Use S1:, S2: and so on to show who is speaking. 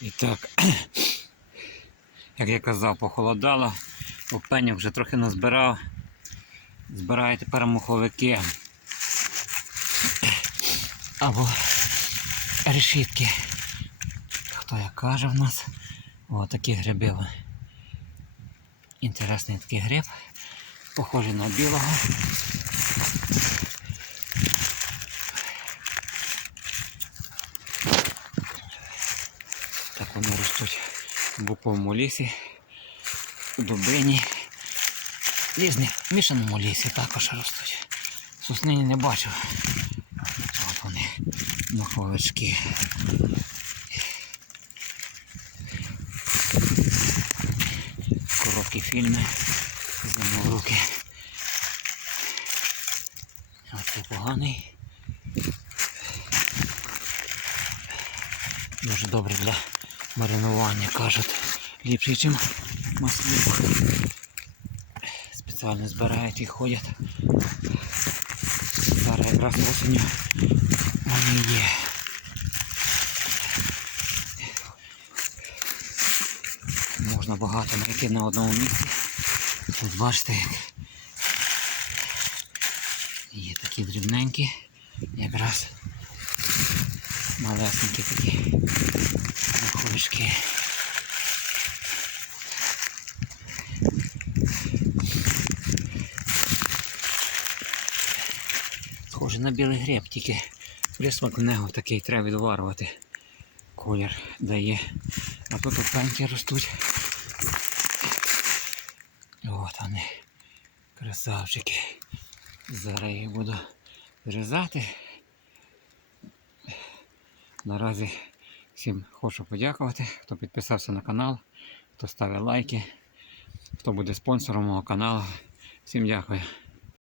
S1: І так, як я казав, похолодало, опеньок вже трохи назбирав. Збираю тепер муховики. Або решітки. Хто як каже в нас? О, такі гриби. Інтересний такий гриб. Похожий на білого. Вони ростуть в буковому лісі, у дубині. Різні в мішаному лісі також ростуть. Соснині не бачив. От вони, маховички. Короткі фільми. В руки. Оце поганий. Дуже добре для маринування, кажуть. Ліпший, ніж маслюк. Спеціально збирають і ходять. Зараз якраз осінню вони є. Можна багато знайти на одному місці. Тут бачите, як є такі дрібненькі, якраз малесенькі такі маховички. Схоже на білий гриб, тільки присмак в нього такий треба відварувати. Колір дає. А тут опеньки ростуть. От вони. Красавчики. Зараз їх буду вирізати. Наразі всім хочу подякувати, хто підписався на канал, хто ставить лайки, хто буде спонсором мого каналу. Всім дякую.